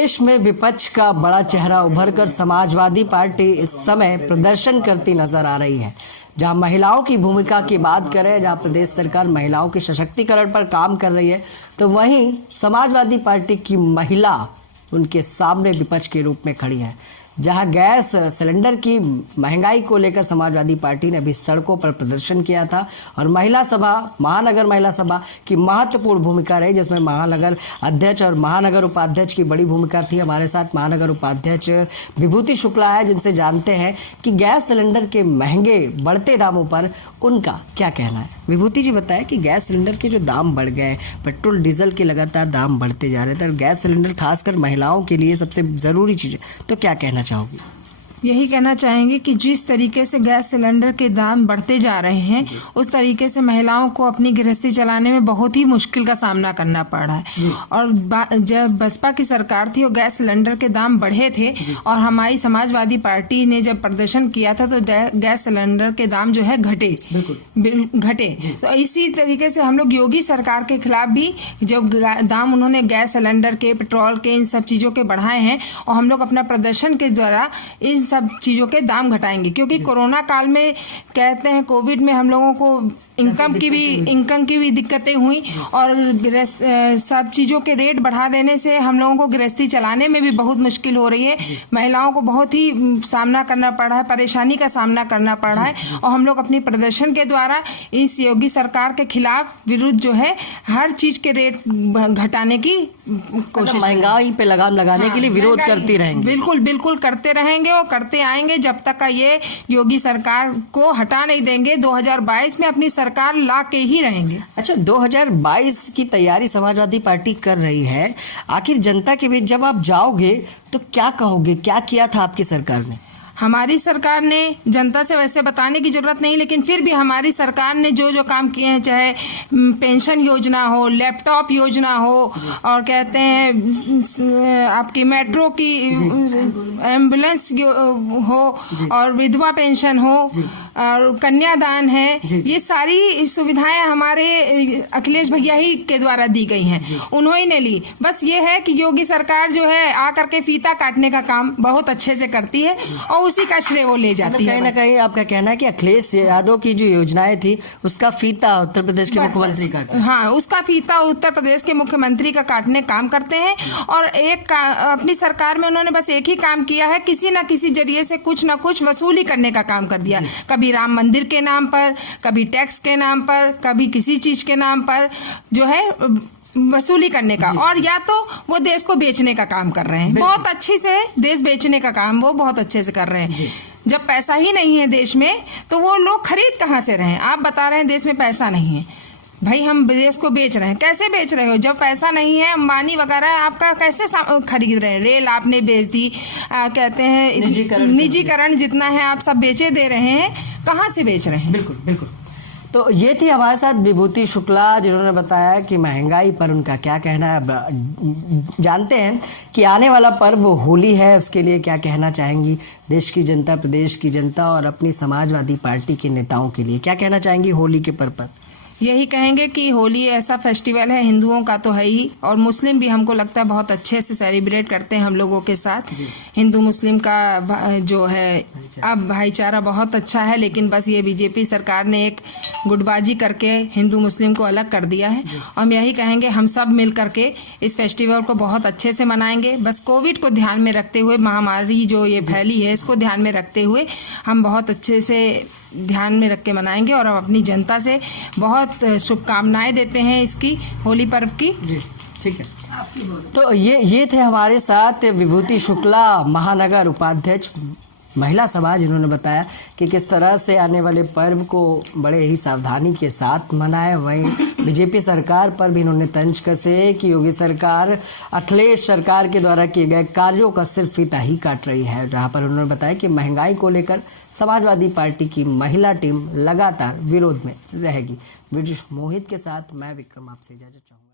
प्रदेश में विपक्ष का बड़ा चेहरा उभरकर समाजवादी पार्टी इस समय प्रदर्शन करती नजर आ रही है। जहां महिलाओं की भूमिका की बात करें, जहां प्रदेश सरकार महिलाओं के सशक्तिकरण पर काम कर रही है, तो वहीं समाजवादी पार्टी की महिला उनके सामने विपक्ष के रूप में खड़ी है। जहां गैस सिलेंडर की महंगाई को लेकर समाजवादी पार्टी ने अभी सड़कों पर प्रदर्शन किया था और महिला सभा, महानगर महिला सभा की महत्वपूर्ण भूमिका रही, जिसमें महानगर अध्यक्ष और महानगर उपाध्यक्ष की बड़ी भूमिका थी। हमारे साथ महानगर उपाध्यक्ष विभूति शुक्ला है, जिनसे जानते हैं कि गैस सिलेंडर के महंगे बढ़ते दामों पर उनका क्या कहना है। विभूति जी, बताएं कि गैस सिलेंडर के जो दाम बढ़ गए, पेट्रोल डीजल के लगातार दाम बढ़ते जा रहे थे और गैस सिलेंडर खासकर महिलाओं के लिए सबसे जरूरी चीज है, तो क्या कहना चाहोगी? यही कहना चाहेंगे कि जिस तरीके से गैस सिलेंडर के दाम बढ़ते जा रहे हैं, उस तरीके से महिलाओं को अपनी गृहस्थी चलाने में बहुत ही मुश्किल का सामना करना पड़ रहा है। और जब बसपा की सरकार थी और गैस सिलेंडर के दाम बढ़े थे और हमारी समाजवादी पार्टी ने जब प्रदर्शन किया था तो गैस सिलेंडर के दाम जो है घटे। तो इसी तरीके से हम लोग योगी सरकार के खिलाफ भी जब दाम उन्होंने गैस सिलेंडर के, पेट्रोल के, इन सब चीजों के बढ़ाए हैं और हम लोग अपना प्रदर्शन के द्वारा इन सब चीजों के दाम घटाएंगे। क्योंकि कोरोना काल में कहते हैं, कोविड में हम लोगों को इनकम की भी दिक्कतें हुई और सब चीजों के रेट बढ़ा देने से हम लोगों को गृहस्थी चलाने में भी बहुत मुश्किल हो रही है। महिलाओं को बहुत ही सामना करना पड़ रहा है, परेशानी का सामना करना पड़ रहा है और हम लोग अपनी प्रदर्शन के द्वारा इस योगी सरकार के खिलाफ विरुद्ध जो है हर चीज के रेट घटाने की कोशिश, महंगाई पे लगाम लगाने के लिए विरोध करती रहेंगे। बिल्कुल करते रहेंगे और करते आएंगे जब तक का ये योगी सरकार को हटा नहीं देंगे। 2022 में अपनी सरकार ला के ही रहेंगे। अच्छा, 2022 की तैयारी समाजवादी पार्टी कर रही है। आखिर जनता के बीच जब आप जाओगे तो क्या कहोगे, क्या किया था आपकी सरकार ने? हमारी सरकार ने, जनता से वैसे बताने की जरूरत नहीं, लेकिन फिर भी हमारी सरकार ने जो जो काम किए हैं, चाहे पेंशन योजना हो, लैपटॉप योजना हो और कहते हैं आपकी मेट्रो की एम्बुलेंस हो और विधवा पेंशन हो और कन्यादान है, ये सारी सुविधाएं हमारे अखिलेश भैया ही के द्वारा दी गई हैं, उन्होंने ने ली। बस ये है कि योगी सरकार जो है आकर के फीता काटने का काम बहुत अच्छे से करती है और उसी का श्रेय वो ले जाती है। कहीं ना कहीं आपका कहना है कि अखिलेश यादव की जो योजनाएं थी उसका फीता उत्तर प्रदेश के मुख्यमंत्री काटते हैं। हाँ, उसका फीता उत्तर प्रदेश के मुख्यमंत्री का काटने काम करते हैं और अपनी सरकार में उन्होंने बस एक ही काम किया है, किसी न किसी जरिए से कुछ न कुछ वसूली करने का काम कर दिया। कभी राम मंदिर के नाम पर, कभी टैक्स के नाम पर, कभी किसी चीज के नाम पर जो है वसूली करने का, और या तो वो देश को बेचने का काम कर रहे हैं। बहुत अच्छी से देश बेचने का काम वो बहुत अच्छे से कर रहे हैं। जब पैसा ही नहीं है देश में तो वो लोग खरीद कहाँ से रहे हैं? आप बता रहे हैं देश में पैसा नहीं है, भाई हम देश को बेच रहे हैं। कैसे बेच रहे हो? जब पैसा नहीं है, अंबानी वगैरह आपका कैसे खरीद रहे हैं? रेल आपने बेच दी, कहते हैं निजीकरण जितना है आप सब बेचे दे रहे हैं, कहाँ से बेच रहे हैं? बिल्कुल। तो ये थी हमारे साथ विभूति शुक्ला, जिन्होंने बताया कि महंगाई पर उनका क्या कहना है। जानते हैं कि आने वाला पर्व होली है, उसके लिए क्या कहना चाहेंगी देश की जनता, प्रदेश की जनता और अपनी समाजवादी पार्टी के नेताओं के लिए क्या कहना चाहेंगी होली के पर्व पर? यही कहेंगे कि होली ऐसा फेस्टिवल है, हिंदुओं का तो है ही और मुस्लिम भी हमको लगता है बहुत अच्छे से सेलिब्रेट करते हैं हम लोगों के साथ। हिंदू मुस्लिम का जो है अब भाईचारा बहुत अच्छा है, लेकिन बस ये बीजेपी सरकार ने एक गुटबाजी करके हिंदू मुस्लिम को अलग कर दिया है। और हम यही कहेंगे हम सब मिल करके इस फेस्टिवल को बहुत अच्छे से मनाएंगे। बस कोविड को ध्यान में रखते हुए, महामारी जो ये फैली है इसको ध्यान में रखते हुए हम बहुत अच्छे से ध्यान में रख के मनाएंगे और अपनी जनता से बहुत शुभकामनाएं देते हैं इसकी होली पर्व की। ठीक है, तो ये थे हमारे साथ विभूति शुक्ला, महानगर उपाध्यक्ष महिला सभा, जिन्होंने बताया कि किस तरह से आने वाले पर्व को बड़े ही सावधानी के साथ मनाए। वहीं बीजेपी सरकार पर भी इन्होंने तंज कसे कि योगी सरकार अखिलेश सरकार के द्वारा किए गए कार्यों का सिर्फ फीता ही काट रही है। जहां पर उन्होंने बताया कि महंगाई को लेकर समाजवादी पार्टी की महिला टीम लगातार विरोध में रहेगी। वीडियो मोहित के साथ मैं विक्रम आपसे इजाजत चाहूंगा।